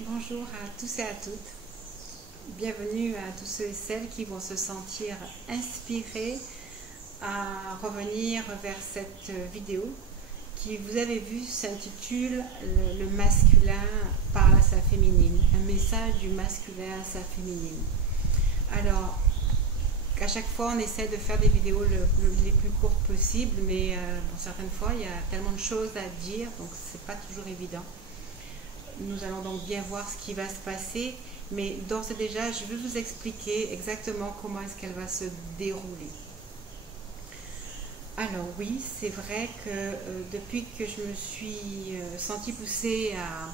Bonjour à tous et à toutes. Bienvenue à tous ceux et celles qui vont se sentir inspirés à revenir vers cette vidéo qui, vous avez vu, s'intitule Le masculin parle à sa féminine, un message du masculin à sa féminine. Alors, à chaque fois, on essaie de faire des vidéos les plus courtes possibles, mais certaines fois, il y a tellement de choses à dire, donc c'est pas toujours évident. Nous allons donc bien voir ce qui va se passer, mais d'ores et déjà, je vais vous expliquer exactement comment est-ce qu'elle va se dérouler. Alors oui, c'est vrai que depuis que je me suis sentie poussée à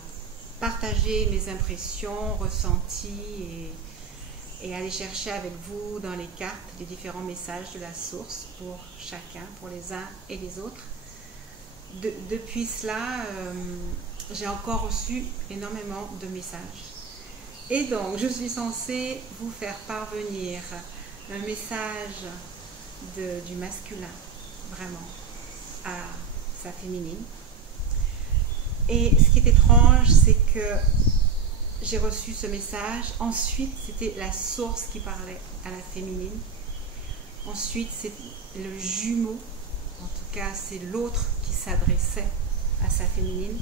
partager mes impressions, ressentis et aller chercher avec vous dans les cartes les différents messages de la source pour chacun, pour les uns et les autres, depuis cela, j'ai encore reçu énormément de messages. Et donc, je suis censée vous faire parvenir un message du masculin, vraiment, à sa féminine. Et ce qui est étrange, c'est que j'ai reçu ce message. Ensuite, c'était la source qui parlait à la féminine. Ensuite, c'est le jumeau. En tout cas, c'est l'autre qui s'adressait à sa féminine.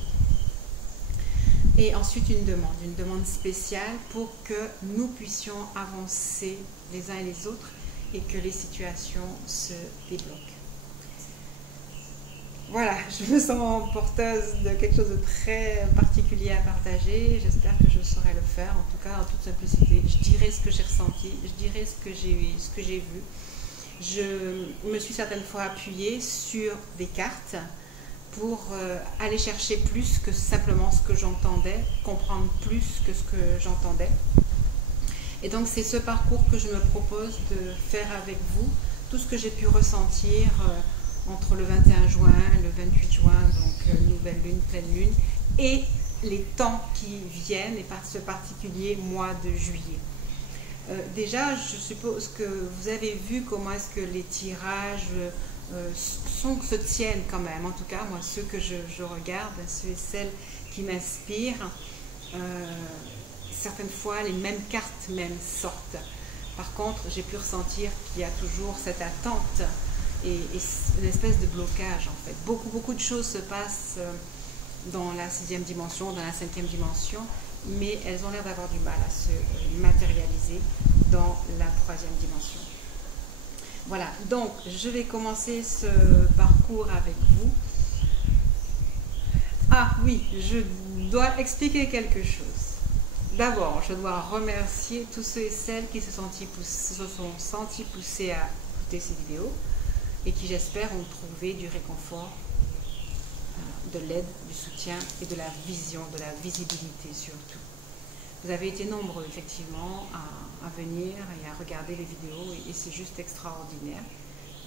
Et ensuite, une demande spéciale pour que nous puissions avancer les uns et les autres et que les situations se débloquent. Voilà, je me sens porteuse de quelque chose de très particulier à partager. J'espère que je saurai le faire, en tout cas en toute simplicité. Je dirai ce que j'ai ressenti, je dirai ce que j'ai vu. Je me suis certaines fois appuyée sur des cartes pour aller chercher plus que simplement ce que j'entendais, comprendre plus que ce que j'entendais. Et donc c'est ce parcours que je me propose de faire avec vous, tout ce que j'ai pu ressentir entre le 21 juin, le 28 juin, donc nouvelle lune, pleine lune, et les temps qui viennent, et par ce particulier mois de juillet. Déjà, je suppose que vous avez vu comment est-ce que les tirages se tiennent quand même. En tout cas, moi, ceux que je regarde, ceux et celles qui m'inspirent, certaines fois, les mêmes cartes même sortent. Par contre, j'ai pu ressentir qu'il y a toujours cette attente et une espèce de blocage, en fait. Beaucoup de choses se passent dans la 6e dimension, dans la 5e dimension, mais elles ont l'air d'avoir du mal à se matérialiser dans la 3e dimension. Voilà, donc je vais commencer ce parcours avec vous. Ah oui, je dois expliquer quelque chose. D'abord, je dois remercier tous ceux et celles qui se sont sentis poussés à écouter ces vidéos et qui, j'espère, ont trouvé du réconfort, de l'aide, du soutien et de la vision, de la visibilité surtout. Vous avez été nombreux effectivement à venir et à regarder les vidéos et c'est juste extraordinaire.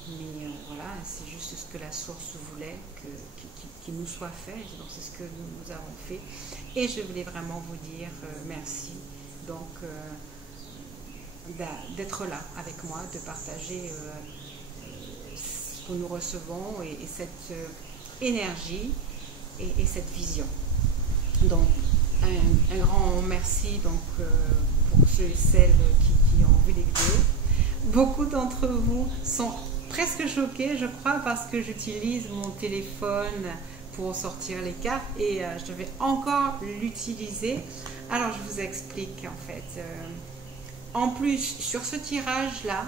Mais voilà, c'est juste ce que la source voulait qu'il nous soit fait, donc c'est ce que nous avons fait. Et je voulais vraiment vous dire merci donc d'être là avec moi, de partager ce que nous recevons et cette énergie et cette vision. Donc un grand merci donc, pour ceux et celles qui ont vu les vidéos. Beaucoup d'entre vous sont presque choqués, je crois, parce que j'utilise mon téléphone pour sortir les cartes et je vais encore l'utiliser. Alors je vous explique en fait. En plus, sur ce tirage-là,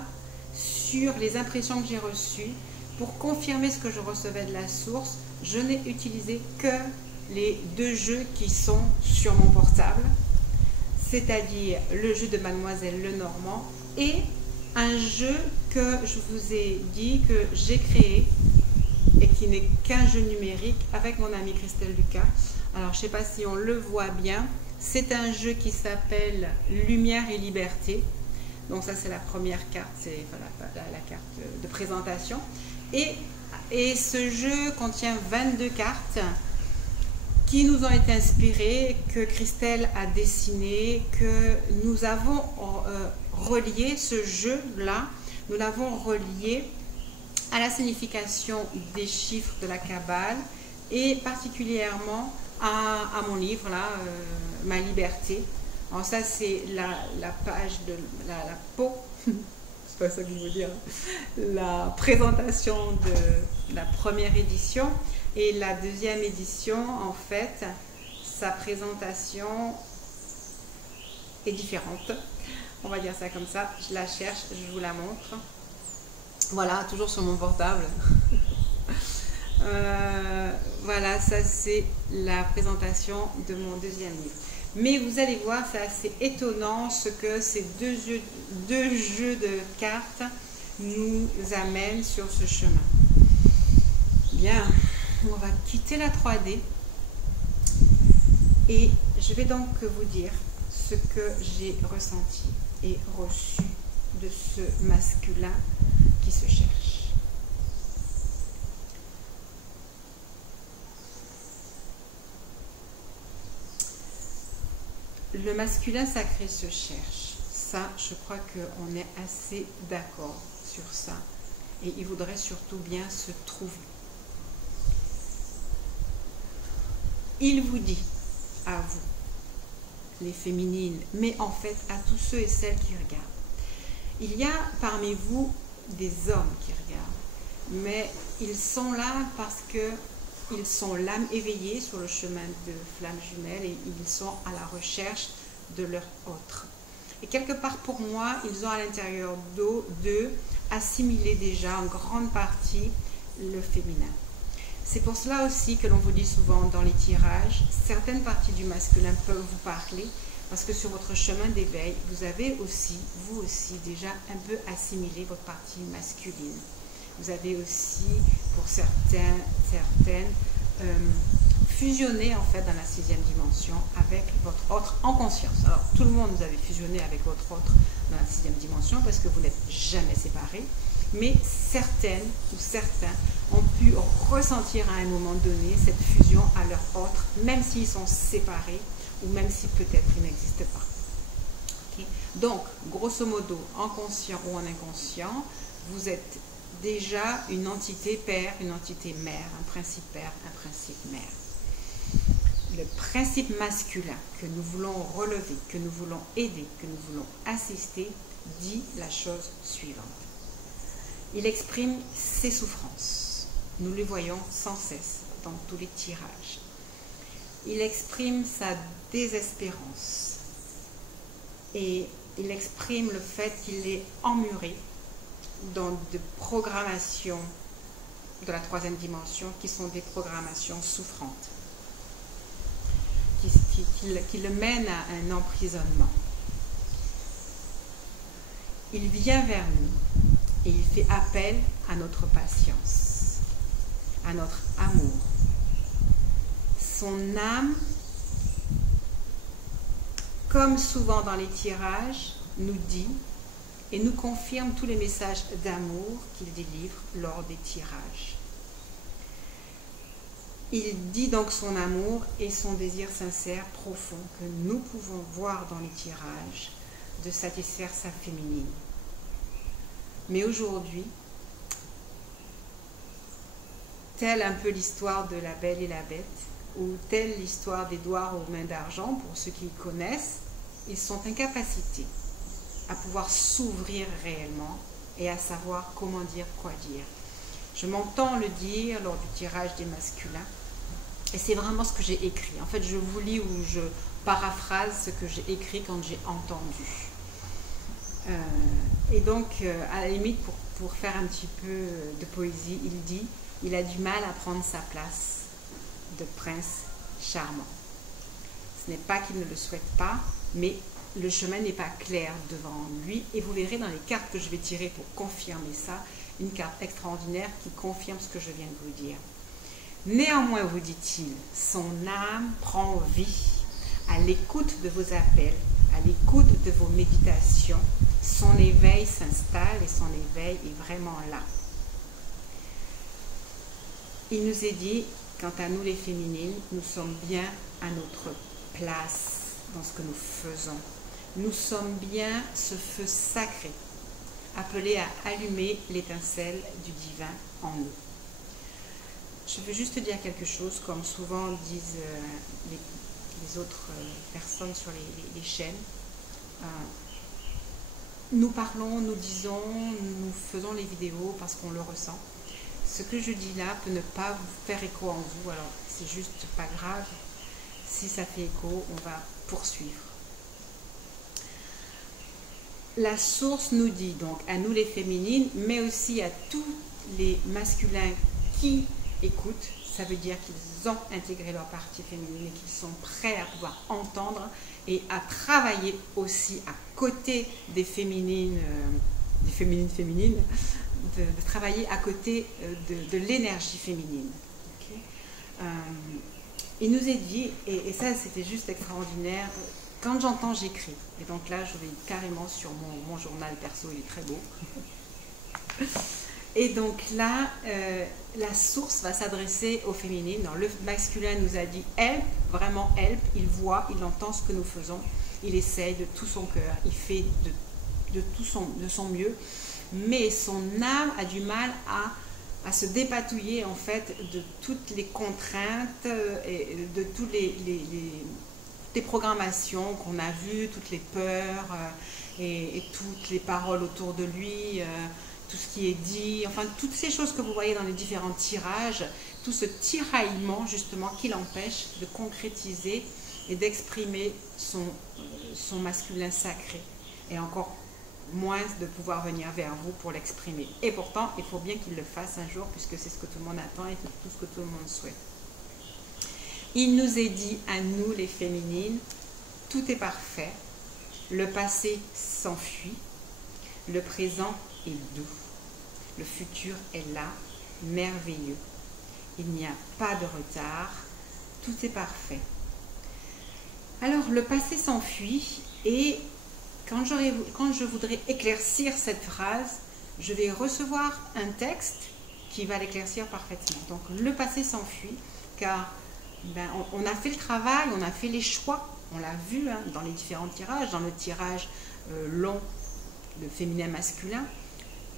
sur les impressions que j'ai reçues, pour confirmer ce que je recevais de la source, je n'ai utilisé que les 2 jeux qui sont sur mon portable, c'est-à-dire le jeu de Mademoiselle Lenormand et un jeu que je vous ai dit que j'ai créé et qui n'est qu'un jeu numérique avec mon amie Christelle Lucas. Alors je ne sais pas si on le voit bien, c'est un jeu qui s'appelle Lumière et Liberté. Donc ça c'est la première carte, c'est la carte de présentation. Et ce jeu contient 22 cartes qui nous ont été inspirées, que Christelle a dessiné, que nous avons relié ce jeu-là, nous l'avons relié à la signification des chiffres de la Kabbale et particulièrement à mon livre, là, Ma liberté. Alors ça, c'est la page de la peau, c'est pas ça que je veux dire, la présentation de la première édition. Et la deuxième édition, en fait, sa présentation est différente. On va dire ça comme ça. Je la cherche, je vous la montre. Voilà, toujours sur mon portable. Voilà, ça c'est la présentation de mon deuxième livre. Mais vous allez voir, c'est assez étonnant ce que ces deux jeux de cartes nous amènent sur ce chemin. Bien, on va quitter la 3D et je vais donc vous dire ce que j'ai ressenti et reçu de ce masculin qui se cherche. Le masculin sacré se cherche. Ça, je crois qu'on est assez d'accord sur ça. Et il voudrait surtout bien se trouver. Il vous dit à vous, les féminines, mais en fait à tous ceux et celles qui regardent. Il y a parmi vous des hommes qui regardent, mais ils sont là parce qu'ils sont l'âme éveillée sur le chemin de flamme jumelle et ils sont à la recherche de leur autre. Et quelque part pour moi, ils ont à l'intérieur d'eux assimilé déjà en grande partie le féminin. C'est pour cela aussi que l'on vous dit souvent dans les tirages, certaines parties du masculin peuvent vous parler, parce que sur votre chemin d'éveil, vous avez aussi, vous aussi, déjà un peu assimilé votre partie masculine. Vous avez aussi, pour certaines, fusionné en fait dans la 6e dimension avec votre autre en conscience. Alors tout le monde, vous avez fusionné avec votre autre dans la 6e dimension parce que vous n'êtes jamais séparés, mais certaines ou certains ont pu ressentir à un moment donné cette fusion à leur autre, même s'ils sont séparés ou même si peut-être ils n'existent pas. Okay? Donc, grosso modo, en conscient ou en inconscient, vous êtes déjà une entité père, une entité mère, un principe père, un principe mère. Le principe masculin que nous voulons relever, que nous voulons aider, que nous voulons assister, dit la chose suivante. Il exprime ses souffrances. Nous les voyons sans cesse dans tous les tirages. Il exprime sa désespérance. Et il exprime le fait qu'il est emmuré dans des programmations de la 3e dimension qui sont des programmations souffrantes, qui le mènent à un emprisonnement. Il vient vers nous et il fait appel à notre patience, à notre amour. Son âme, comme souvent dans les tirages, nous dit et nous confirme tous les messages d'amour qu'il délivre lors des tirages. Il dit donc son amour et son désir sincère, profond, que nous pouvons voir dans les tirages, de satisfaire sa féminine. Mais aujourd'hui, telle un peu l'histoire de la Belle et la Bête, ou telle l'histoire d'Édouard aux mains d'argent, pour ceux qui connaissent, ils sont incapacités à pouvoir s'ouvrir réellement et à savoir comment dire, quoi dire. Je m'entends le dire lors du tirage des masculins, et c'est vraiment ce que j'ai écrit. En fait, je vous lis ou je paraphrase ce que j'ai écrit quand j'ai entendu. Et donc, à la limite, pour faire un petit peu de poésie, il dit « Il a du mal à prendre sa place de prince charmant. » Ce n'est pas qu'il ne le souhaite pas, mais le chemin n'est pas clair devant lui. Et vous verrez dans les cartes que je vais tirer pour confirmer ça, une carte extraordinaire qui confirme ce que je viens de vous dire. Néanmoins, vous dit-il, son âme prend vie à l'écoute de vos appels, à l'écoute de vos méditations. Son éveil s'installe et son éveil est vraiment là. Il nous est dit, quant à nous les féminines, nous sommes bien à notre place dans ce que nous faisons. Nous sommes bien ce feu sacré, appelé à allumer l'étincelle du divin en nous. je veux juste te dire quelque chose, comme souvent disent les autres personnes sur les chaînes. Nous parlons, nous disons, nous faisons les vidéos parce qu'on le ressent. Ce que je dis là peut ne pas vous faire écho en vous, alors c'est juste pas grave. Si ça fait écho, on va poursuivre. La source nous dit donc à nous les féminines, mais aussi à tous les masculins qui écoutent, ça veut dire qu'ils ont intégré leur partie féminine et qu'ils sont prêts à pouvoir entendre et à travailler aussi à côté des féminines, de travailler à côté de l'énergie féminine. Okay. Il nous est dit, et ça c'était juste extraordinaire, quand j'entends, j'écris. Et donc là, je vais carrément sur mon journal perso, il est très beau. Et donc là, la source va s'adresser aux féminines. Non, le masculin nous a dit help, vraiment help. Il voit, il entend ce que nous faisons. Il essaye de tout son cœur. Il fait de son mieux. Mais son âme a du mal à se dépatouiller en fait de toutes les contraintes et de tous les programmations qu'on a vues, toutes les peurs et toutes les paroles autour de lui. Tout ce qui est dit, enfin toutes ces choses que vous voyez dans les différents tirages, tout ce tiraillement justement qui l'empêche de concrétiser et d'exprimer son masculin sacré, et encore moins de pouvoir venir vers vous pour l'exprimer. Et pourtant, il faut bien qu'il le fasse un jour, puisque c'est ce que tout le monde attend et tout ce que tout le monde souhaite. Il nous est dit à nous les féminines, tout est parfait, le passé s'enfuit, le présent est doux. Le futur est là, merveilleux. Il n'y a pas de retard, tout est parfait. Alors, le passé s'enfuit et quand je voudrais éclaircir cette phrase, je vais recevoir un texte qui va l'éclaircir parfaitement. Donc, le passé s'enfuit car on a fait le travail, on a fait les choix, on l'a vu dans les différents tirages, dans le tirage long, le féminin masculin,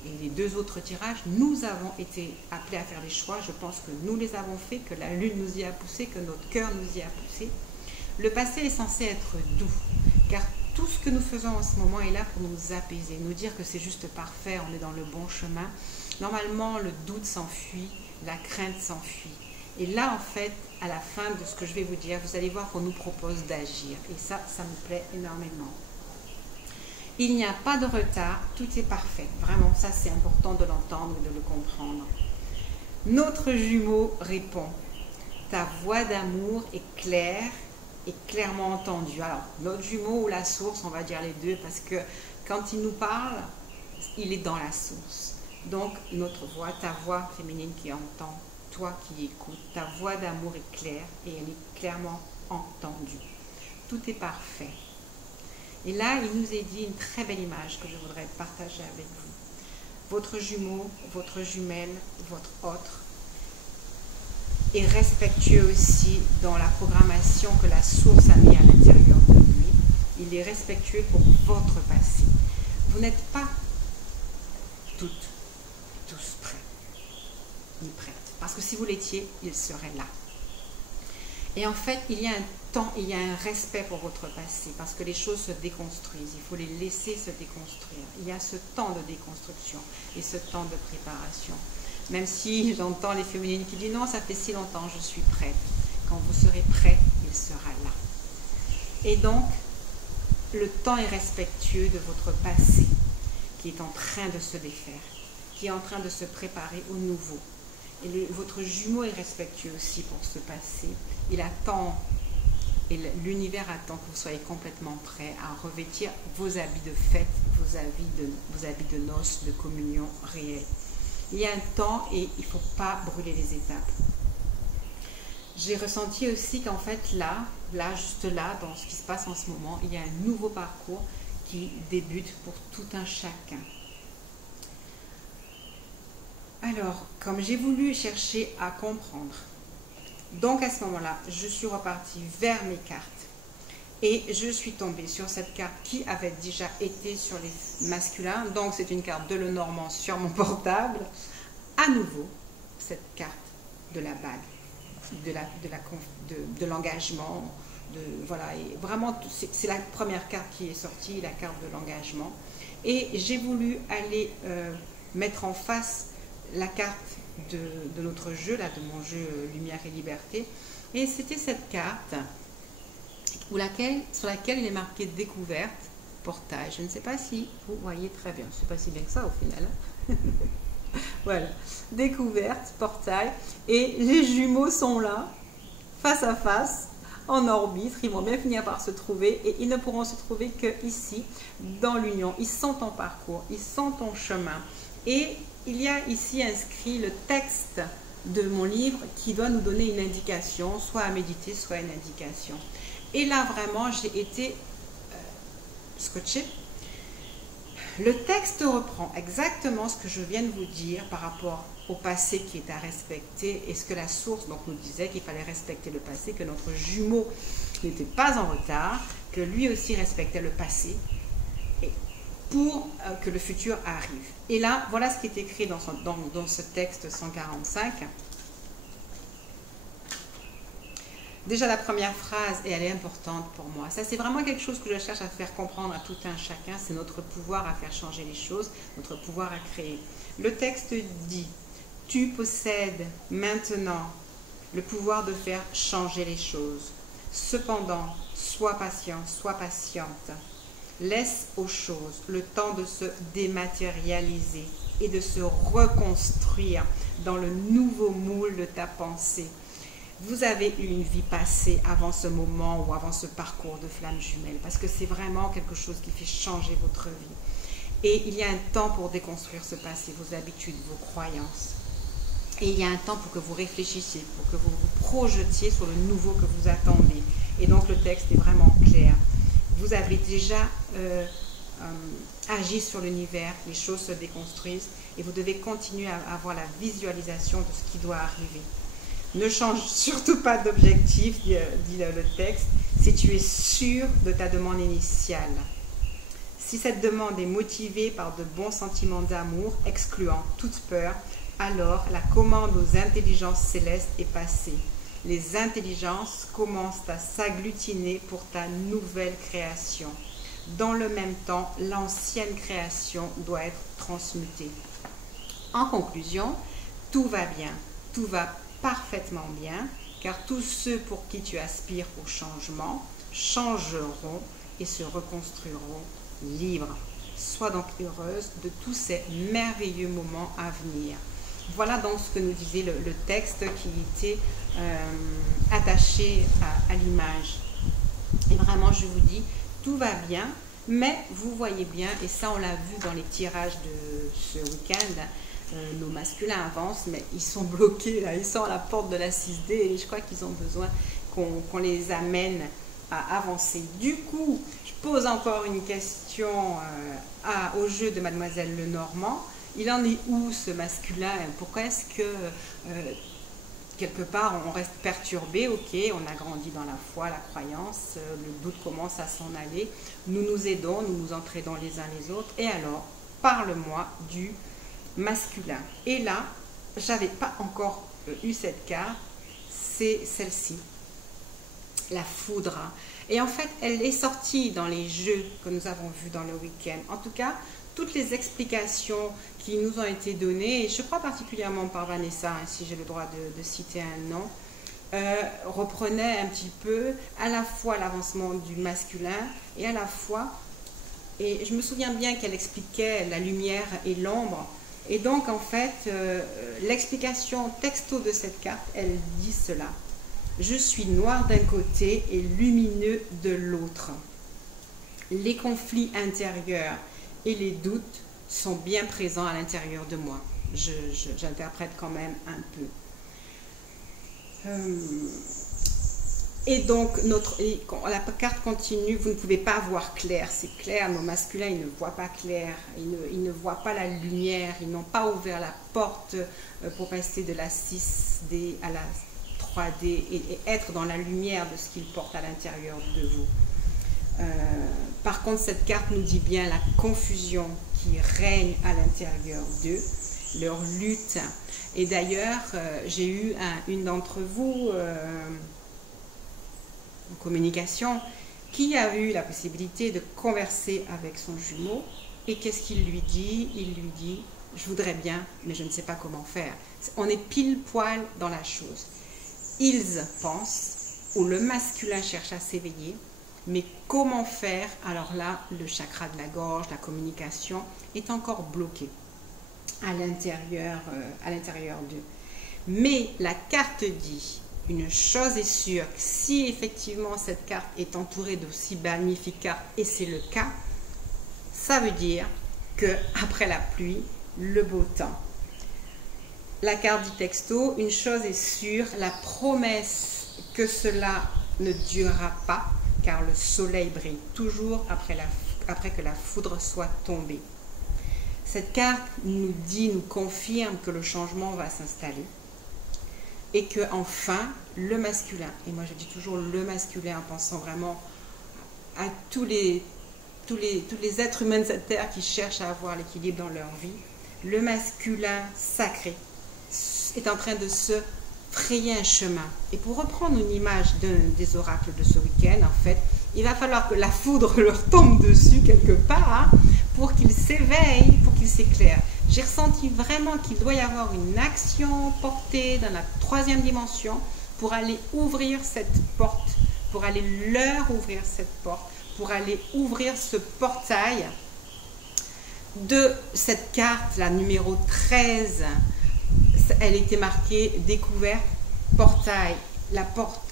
et les deux autres tirages, nous avons été appelés à faire des choix. Je pense que nous les avons faits, que la lune nous y a poussé, que notre cœur nous y a poussé. Le passé est censé être doux, car tout ce que nous faisons en ce moment est là pour nous apaiser, nous dire que c'est juste parfait, on est dans le bon chemin. Normalement, le doute s'enfuit, la crainte s'enfuit. Et là, en fait, à la fin de ce que je vais vous dire, vous allez voir qu'on nous propose d'agir. Et ça me plaît énormément. Il n'y a pas de retard, tout est parfait. Vraiment, ça c'est important de l'entendre et de le comprendre. Notre jumeau répond, ta voix d'amour est claire et clairement entendue. Alors, notre jumeau ou la source, on va dire les deux, parce que quand il nous parle, il est dans la source. Donc, notre voix, ta voix féminine qui entend, toi qui écoutes, ta voix d'amour est claire et elle est clairement entendue. Tout est parfait. Et là, il nous est dit une très belle image que je voudrais partager avec vous. Votre jumeau, votre jumelle, votre autre est respectueux aussi dans la programmation que la source a mis à l'intérieur de lui. Il est respectueux pour votre passé. Vous n'êtes pas toutes, tous prêts, ni prêtes. Parce que si vous l'étiez, il serait là. Et en fait, il y a un temps, il y a un respect pour votre passé, parce que les choses se déconstruisent, il faut les laisser se déconstruire. Il y a ce temps de déconstruction et ce temps de préparation. Même si j'entends les féminines qui disent « Non, ça fait si longtemps, je suis prête ». Quand vous serez prêt, il sera là. Et donc, le temps est respectueux de votre passé, qui est en train de se défaire, qui est en train de se préparer au nouveau. Et votre jumeau est respectueux aussi pour ce passé. Il attend, et l'univers attend que vous soyez complètement prêts à revêtir vos habits de fête, vos habits de noces, de communion réelle. Il y a un temps et il ne faut pas brûler les étapes. J'ai ressenti aussi qu'en fait là, juste là, dans ce qui se passe en ce moment, il y a un nouveau parcours qui débute pour tout un chacun. Alors, comme j'ai voulu chercher à comprendre, donc à ce moment-là, je suis repartie vers mes cartes et je suis tombée sur cette carte qui avait déjà été sur les masculins. Donc, c'est une carte de Lenormand sur mon portable. À nouveau, cette carte de la bague, de l'engagement. Voilà, et vraiment, c'est la première carte qui est sortie, la carte de l'engagement. Et j'ai voulu aller mettre en face la carte de notre jeu, là, de mon jeu Lumière et Liberté. Et c'était cette carte sur laquelle il est marqué découverte, portail. Je ne sais pas si vous voyez très bien, c'est pas si bien que ça au final. Voilà, découverte, portail. Et les jumeaux sont là, face à face, en orbite. Ils vont bien finir par se trouver et ils ne pourront se trouver que ici, dans l'union. Ils sont en parcours, ils sont en chemin. Et il y a ici inscrit le texte de mon livre qui doit nous donner une indication, soit à méditer, soit une indication. Et là, vraiment, j'ai été scotchée. Le texte reprend exactement ce que je viens de vous dire par rapport au passé qui est à respecter et ce que la source donc, nous disait qu'il fallait respecter le passé, que notre jumeau n'était pas en retard, que lui aussi respectait le passé et pour que le futur arrive. Et là, voilà ce qui est écrit dans ce texte 145. Déjà la première phrase, et elle est importante pour moi, ça c'est vraiment quelque chose que je cherche à faire comprendre à tout un chacun, c'est notre pouvoir à faire changer les choses, notre pouvoir à créer. Le texte dit, tu possèdes maintenant le pouvoir de faire changer les choses. Cependant, sois patient, sois patiente. Laisse aux choses le temps de se dématérialiser et de se reconstruire dans le nouveau moule de ta pensée. Vous avez eu une vie passée avant ce moment ou avant ce parcours de flamme jumelle, parce que c'est vraiment quelque chose qui fait changer votre vie. Et il y a un temps pour déconstruire ce passé, vos habitudes, vos croyances. Et il y a un temps pour que vous réfléchissiez, pour que vous vous projetiez sur le nouveau que vous attendez. Et donc le texte est vraiment clair. Vous avez déjà agi sur l'univers, les choses se déconstruisent et vous devez continuer à avoir la visualisation de ce qui doit arriver. Ne change surtout pas d'objectif, dit le texte, si tu es sûr de ta demande initiale. Si cette demande est motivée par de bons sentiments d'amour, excluant toute peur, alors la commande aux intelligences célestes est passée. Les intelligences commencent à s'agglutiner pour ta nouvelle création. Dans le même temps, l'ancienne création doit être transmutée. En conclusion, tout va bien, tout va parfaitement bien, car tous ceux pour qui tu aspires au changement changeront et se reconstruiront libres. Sois donc heureuse de tous ces merveilleux moments à venir. Voilà donc ce que nous disait le texte qui était attaché à l'image. Et vraiment, je vous dis, tout va bien, mais vous voyez bien, et ça on l'a vu dans les tirages de ce week-end, nos masculins avancent, mais ils sont bloqués, là, ils sont à la porte de la 6D et je crois qu'ils ont besoin qu'on les amène à avancer. Du coup, je pose encore une question au jeu de Mademoiselle Lenormand. Il en est où ce masculin? Pourquoi est-ce que quelque part on reste perturbé? Ok, on a grandi dans la foi, la croyance, le doute commence à s'en aller. Nous nous aidons, nous nous entraidons les uns les autres. Et alors, parle-moi du masculin. Et là, j'avais pas encore eu cette carte, c'est celle-ci, la foudre. Et en fait, elle est sortie dans les jeux que nous avons vus dans le week-end. En tout cas, toutes les explications qui nous ont été données, et je crois particulièrement par Vanessa, si j'ai le droit de citer un nom, reprenaient un petit peu à la fois l'avancement du masculin et à la fois, et je me souviens bien qu'elle expliquait la lumière et l'ombre. Et donc, en fait, l'explication texto de cette carte, elle dit cela. Je suis noir d'un côté et lumineux de l'autre. Les conflits intérieurs et les doutes sont bien présents à l'intérieur de moi. J'interprète quand même un peu. Et donc, la carte continue, vous ne pouvez pas voir clair, c'est clair, nos masculins, ils ne voient pas clair, ils ne voient pas la lumière, ils n'ont pas ouvert la porte pour passer de la 6D à la 3D et être dans la lumière de ce qu'ils portent à l'intérieur de vous. Par contre, cette carte nous dit bien la confusion qui règne à l'intérieur d'eux leur lutte. Et d'ailleurs, j'ai eu une d'entre vous en communication qui a eu la possibilité de converser avec son jumeau. Et qu'est-ce qu'il lui dit? Il lui dit, je voudrais bien, mais je ne sais pas comment faire. On est pile poil dans la chose. Ils pensent, ou le masculin cherche à s'éveiller, mais comment faire? Alors là, le chakra de la gorge, la communication est encore bloqué à l'intérieur d'eux. Mais la carte dit, une chose est sûre, si effectivement cette carte est entourée de si magnifiques cartes, et c'est le cas, ça veut dire que après la pluie, le beau temps. La carte dit texto, une chose est sûre, la promesse que cela ne durera pas, car le soleil brille toujours après que la foudre soit tombée. Cette carte nous dit, nous confirme que le changement va s'installer et que enfin le masculin, et moi je dis toujours le masculin en pensant vraiment à tous les êtres humains de cette terre qui cherchent à avoir l'équilibre dans leur vie, le masculin sacré est en train de se frayer un chemin. Et pour reprendre une image des oracles de ce week-end, en fait, il va falloir que la foudre leur tombe dessus quelque part pour qu'ils s'éveillent, pour qu'ils s'éclairent. J'ai ressenti vraiment qu'il doit y avoir une action portée dans la 3e dimension pour aller ouvrir cette porte, pour aller leur ouvrir cette porte, pour aller ouvrir ce portail de cette carte, la numéro 13. Elle était marquée découverte, portail.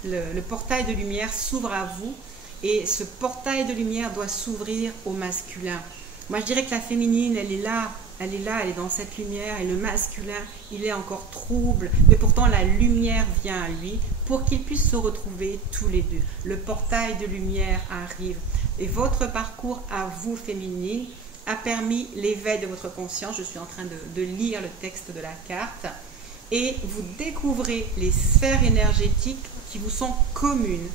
Le portail de lumière s'ouvre à vous et ce portail de lumière doit s'ouvrir au masculin. Moi je dirais que la féminine, elle est dans cette lumière et le masculin, il est encore trouble, mais pourtant la lumière vient à lui pour qu'ils puissent se retrouver tous les deux. Le portail de lumière arrive et votre parcours à vous féminine a permis l'éveil de votre conscience. Je suis en train de lire le texte de la carte et vous découvrez les sphères énergétiques qui vous sont communes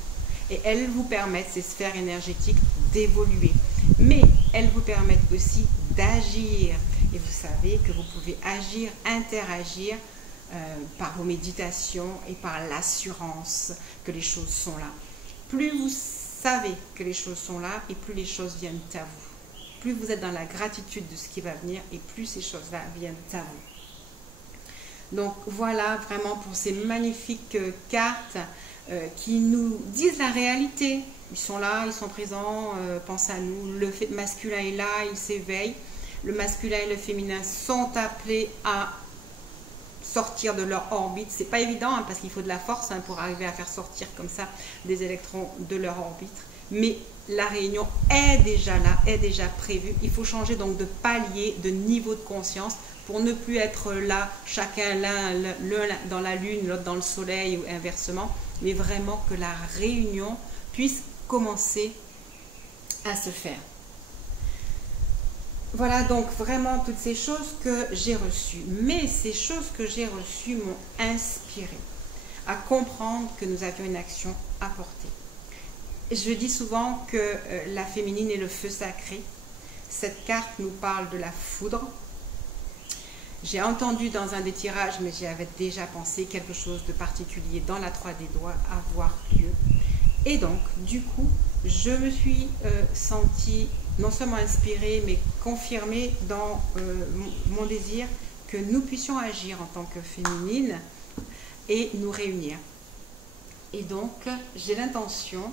et elles vous permettent, ces sphères énergétiques, d'évoluer. Mais elles vous permettent aussi d'agir. Et vous savez que vous pouvez agir, interagir par vos méditations et par l'assurance que les choses sont là. Plus vous savez que les choses sont là et plus les choses viennent à vous. Plus vous êtes dans la gratitude de ce qui va venir et plus ces choses-là viennent à vous. Donc voilà vraiment pour ces magnifiques cartes qui nous disent la réalité. Ils sont là, ils sont présents, pensez à nous, le masculin est là, il s'éveille. Le masculin et le féminin sont appelés à sortir de leur orbite. C'est pas évident parce qu'il faut de la force pour arriver à faire sortir comme ça des électrons de leur orbite. Mais la réunion est déjà là, est déjà prévue. Il faut changer donc de palier, de niveau de conscience pour ne plus être là, chacun l'un dans la lune, l'autre dans le soleil ou inversement, mais vraiment que la réunion puisse commencer à se faire. Voilà donc vraiment toutes ces choses que j'ai reçues. Mais ces choses que j'ai reçues m'ont inspiré à comprendre que nous avions une action à porter. Je dis souvent que la féminine est le feu sacré. Cette carte nous parle de la foudre. J'ai entendu dans un des tirages, mais j'y avais déjà pensé, quelque chose de particulier dans la 3D doit avoir lieu. Et donc, du coup, je me suis sentie non seulement inspirée, mais confirmée dans mon désir que nous puissions agir en tant que féminine et nous réunir. Et donc, j'ai l'intention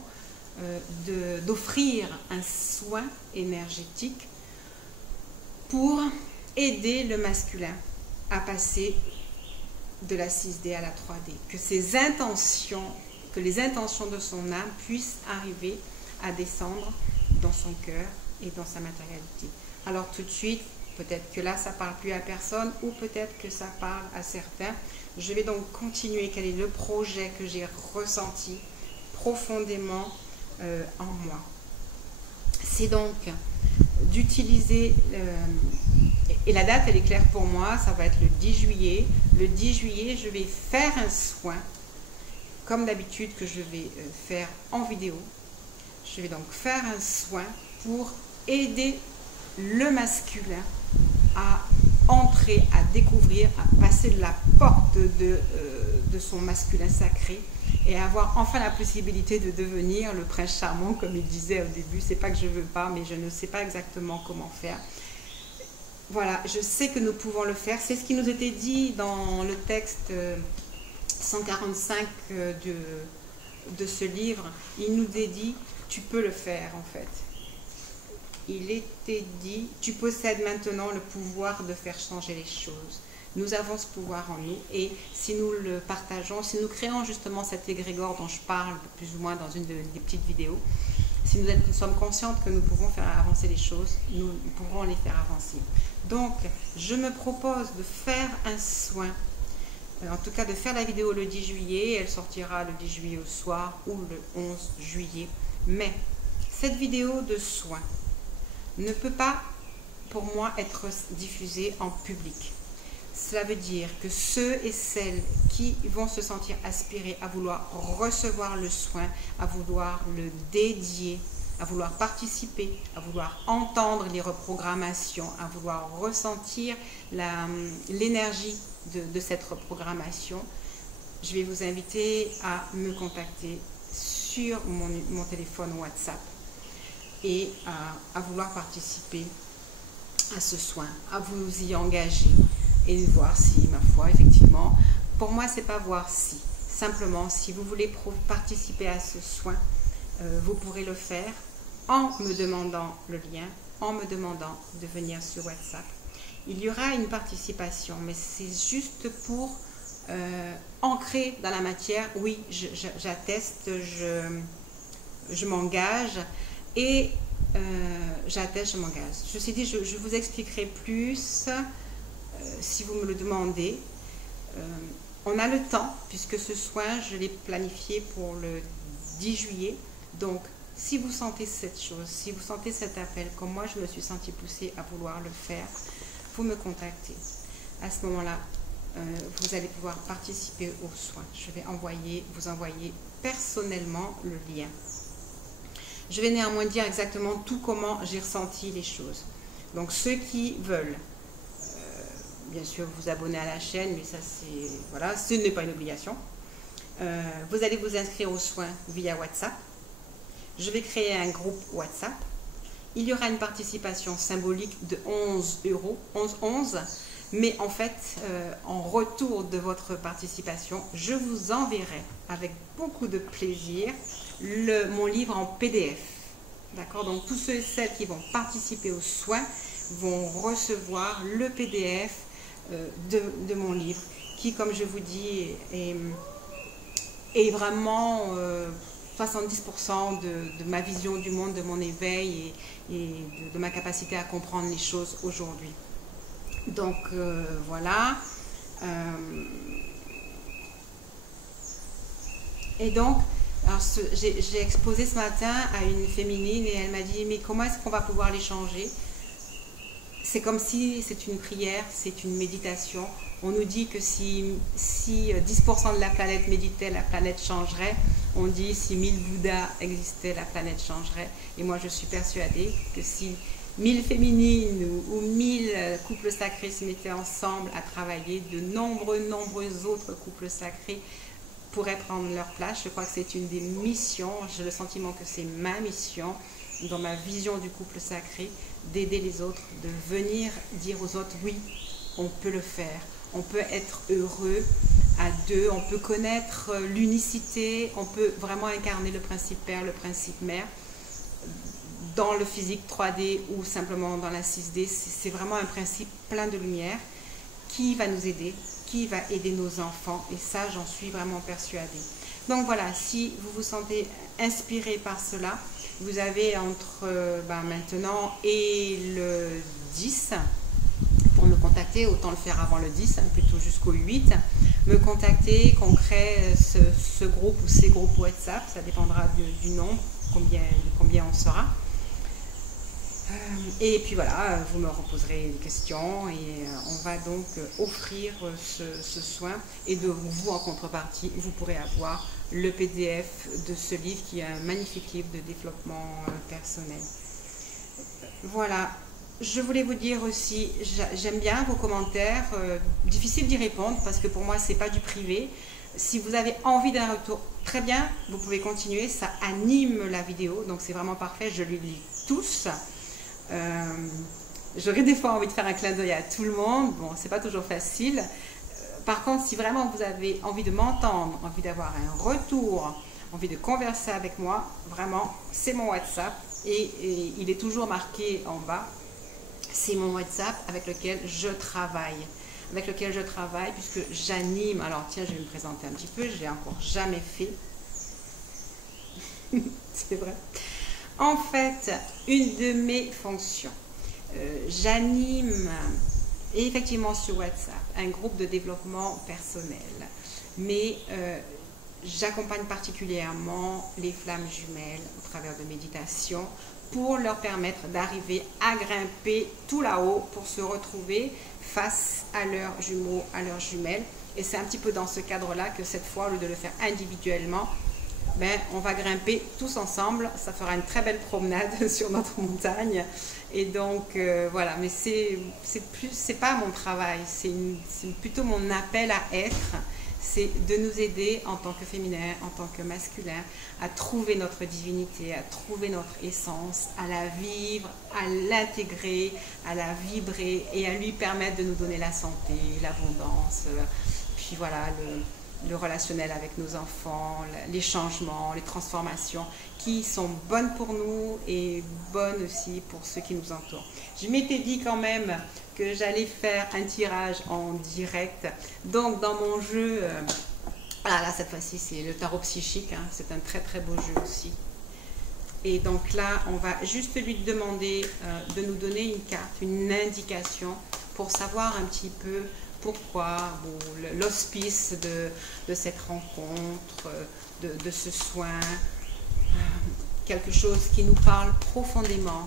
d'offrir un soin énergétique pour aider le masculin à passer de la 6D à la 3D. Que ses intentions, que les intentions de son âme puissent arriver à descendre dans son cœur et dans sa matérialité. Alors tout de suite, peut-être que là ça ne parle plus à personne ou peut-être que ça parle à certains. Je vais donc continuer. Quel est le projet que j'ai ressenti profondément en moi? C'est donc d'utiliser, et la date elle est claire pour moi, ça va être le 10 juillet. Le 10 juillet, je vais faire un soin, comme d'habitude que je vais faire en vidéo. Je vais donc faire un soin pour aider le masculin à entrer, à découvrir, à passer de la porte de son masculin sacré et avoir enfin la possibilité de devenir le prince charmant, comme il disait au début. C'est pas que je veux pas, mais je ne sais pas exactement comment faire. Voilà, je sais que nous pouvons le faire. C'est ce qui nous était dit dans le texte 145 de ce livre. Il nous est dit, tu peux le faire en fait. Il était dit, tu possèdes maintenant le pouvoir de faire changer les choses. Nous avons ce pouvoir en nous et si nous le partageons, si nous créons justement cet égrégore dont je parle plus ou moins dans une des petites vidéos, si nous sommes conscientes que nous pouvons faire avancer les choses, nous pourrons les faire avancer. Donc, je me propose de faire un soin, en tout cas de faire la vidéo le 10 juillet, elle sortira le 10 juillet au soir ou le 11 juillet. Mais cette vidéo de soin ne peut pas, pour moi, être diffusée en public. Cela veut dire que ceux et celles qui vont se sentir aspirés à vouloir recevoir le soin, à vouloir le dédier, à vouloir participer, à vouloir entendre les reprogrammations, à vouloir ressentir l'énergie de cette reprogrammation, je vais vous inviter à me contacter sur mon téléphone WhatsApp et à vouloir participer à ce soin, à vous y engager et voir si, ma foi, effectivement, pour moi, c'est pas voir si. Simplement, si vous voulez participer à ce soin, vous pourrez le faire en me demandant le lien, en me demandant de venir sur WhatsApp. Il y aura une participation, mais c'est juste pour ancrer dans la matière. Oui, j'atteste, je m'engage et j'atteste, je m'engage. Ceci dit, je vous expliquerai plus si vous me le demandez. On a le temps, puisque ce soin, je l'ai planifié pour le 10 juillet. Donc, si vous sentez cette chose, si vous sentez cet appel, comme moi je me suis sentie poussée à vouloir le faire, vous me contactez. À ce moment-là, vous allez pouvoir participer au soin. Je vais vous envoyer personnellement le lien. Je vais néanmoins dire exactement tout comment j'ai ressenti les choses. Donc, ceux qui veulent, bien sûr, vous abonner à la chaîne, mais ça, c'est voilà, ce n'est pas une obligation. Vous allez vous inscrire aux soins via WhatsApp. Je vais créer un groupe WhatsApp. Il y aura une participation symbolique de 11 €, 11, mais en fait, en retour de votre participation, je vous enverrai avec beaucoup de plaisir mon livre en PDF. D'accord? Donc, tous ceux et celles qui vont participer aux soins vont recevoir le PDF de mon livre, qui, comme je vous dis, est vraiment 70% de ma vision du monde, de mon éveil et de ma capacité à comprendre les choses aujourd'hui. Donc voilà. Et donc, j'ai exposé ce matin à une féminine et elle m'a dit, mais comment est-ce qu'on va pouvoir les changer? C'est comme si c'est une prière, c'est une méditation. On nous dit que si 10% de la planète méditait, la planète changerait. On dit si 1000 Bouddhas existaient, la planète changerait. Et moi, je suis persuadée que si 1000 féminines ou 1000 couples sacrés se mettaient ensemble à travailler, de nombreux autres couples sacrés pourraient prendre leur place. Je crois que c'est une des missions. J'ai le sentiment que c'est ma mission dans ma vision du couple sacré, d'aider les autres, de venir dire aux autres, oui, on peut le faire. On peut être heureux à deux, on peut connaître l'unicité, on peut vraiment incarner le principe père, le principe mère, dans le physique 3D ou simplement dans la 6D. C'est vraiment un principe plein de lumière qui va nous aider, qui va aider nos enfants, et ça, j'en suis vraiment persuadée. Donc voilà, si vous vous sentez inspiré par cela, vous avez entre maintenant et le 10, pour me contacter, autant le faire avant le 10, plutôt jusqu'au 8, me contacter, qu'on crée ce groupe ou ces groupes WhatsApp, ça dépendra du nombre, combien on sera. Et puis voilà, vous me reposerez des questions et on va donc offrir ce soin, et de vous, en contrepartie, vous pourrez avoir le PDF de ce livre qui est un magnifique livre de développement personnel. Voilà, je voulais vous dire aussi, j'aime bien vos commentaires, difficile d'y répondre parce que pour moi c'est pas du privé. Si vous avez envie d'un retour, très bien, vous pouvez continuer, ça anime la vidéo, donc c'est vraiment parfait, je les lis tous. J'aurais des fois envie de faire un clin d'œil à tout le monde, bon c'est pas toujours facile. Par contre, si vraiment vous avez envie de m'entendre, envie d'avoir un retour, envie de converser avec moi, vraiment c'est mon WhatsApp et il est toujours marqué en bas. C'est mon WhatsApp avec lequel je travaille. Puisque j'anime. Alors tiens, je vais me présenter un petit peu, je ne l'ai encore jamais fait. C'est vrai. En fait, une de mes fonctions, j'anime effectivement sur WhatsApp un groupe de développement personnel. Mais j'accompagne particulièrement les flammes jumelles au travers de méditation pour leur permettre d'arriver à grimper tout là-haut pour se retrouver face à leurs jumeaux, à leurs jumelles. Et c'est un petit peu dans ce cadre-là que cette fois, au lieu de le faire individuellement, ben, on va grimper tous ensemble. Ça fera une très belle promenade sur notre montagne. Et donc, voilà, mais c'est pas mon travail, c'est plutôt mon appel à être. C'est de nous aider en tant que féminin, en tant que masculin, à trouver notre divinité, à trouver notre essence, à la vivre, à l'intégrer, à la vibrer et à lui permettre de nous donner la santé, l'abondance, puis voilà, le relationnel avec nos enfants, les changements, les transformations qui sont bonnes pour nous et bonnes aussi pour ceux qui nous entourent. Je m'étais dit quand même que j'allais faire un tirage en direct. Donc dans mon jeu, là cette fois-ci c'est le tarot psychique, hein, c'est un très très beau jeu aussi. Et donc là on va juste lui demander de nous donner une carte, une indication pour savoir un petit peu pourquoi, bon, l'auspice de cette rencontre, de ce soin, quelque chose qui nous parle profondément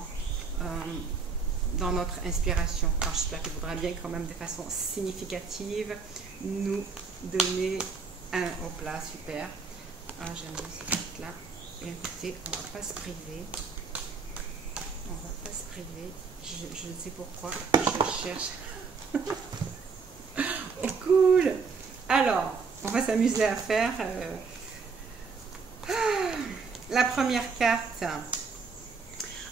dans notre inspiration. Alors j'espère qu'il voudra bien quand même de façon significative nous donner un... Hop là, super. Ah, j'aime bien cette carte là. Et écoutez, on va pas se priver. On va pas se priver. Je ne sais pourquoi. Je cherche. Oh, cool. Alors, on va s'amuser à faire la première carte.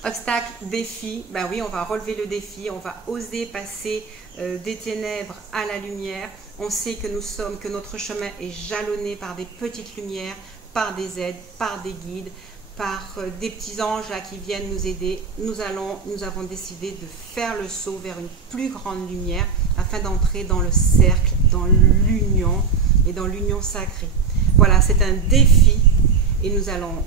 Obstacle, défi, ben oui, on va relever le défi, on va oser passer des ténèbres à la lumière. On sait que que notre chemin est jalonné par des petites lumières, par des aides, par des guides, par des petits anges là, qui viennent nous aider. Nous avons décidé de faire le saut vers une plus grande lumière afin d'entrer dans le cercle, dans l'union et dans l'union sacrée. Voilà, c'est un défi et nous allons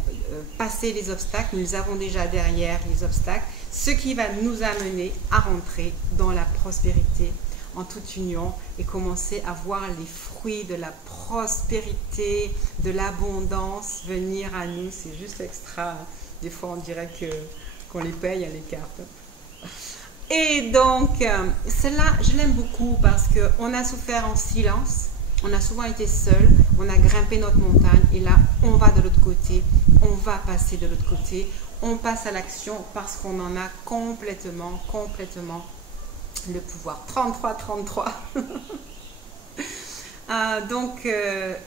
passer les obstacles. Nous avons déjà derrière les obstacles, ce qui va nous amener à rentrer dans la prospérité en toute union et commencer à voir les fruits de la prospérité, de l'abondance venir à nous. C'est juste extra. Des fois, on dirait qu'on les paye à les cartes. Et donc, celle-là, je l'aime beaucoup parce qu'on a souffert en silence. On a souvent été seul, on a grimpé notre montagne et là, on va de l'autre côté, on va passer de l'autre côté, on passe à l'action parce qu'on en a complètement le pouvoir. 33. Donc,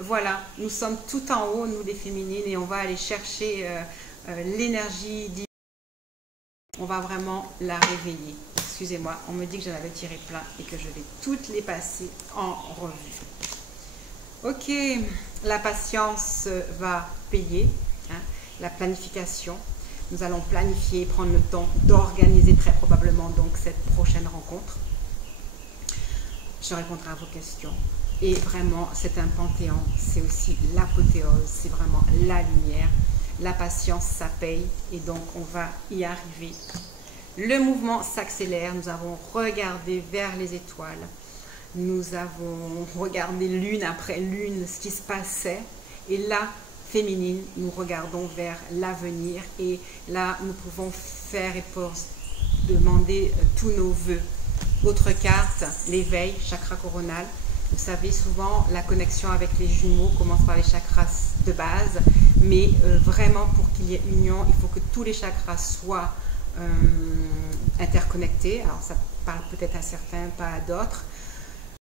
voilà, nous sommes tout en haut, nous les féminines, et on va aller chercher l'énergie divine. On va vraiment la réveiller. Excusez-moi, on me dit que j'en avais tiré plein et que je vais toutes les passer en revue. Ok, la patience va payer, hein, la planification. Nous allons planifier, prendre le temps d'organiser très probablement donc cette prochaine rencontre. Je répondrai à vos questions. Et vraiment, c'est un panthéon, c'est aussi l'apothéose, c'est vraiment la lumière. La patience, ça paye et donc on va y arriver. Le mouvement s'accélère, nous avons regardé vers les étoiles. Nous avons regardé lune après lune ce qui se passait. Et là, féminine, nous regardons vers l'avenir. Et là, nous pouvons faire et demander tous nos vœux. Autre carte, l'éveil, chakra coronal. Vous savez, souvent, la connexion avec les jumeaux commence par les chakras de base. Mais vraiment, pour qu'il y ait union, il faut que tous les chakras soient interconnectés. Alors ça parle peut-être à certains, pas à d'autres.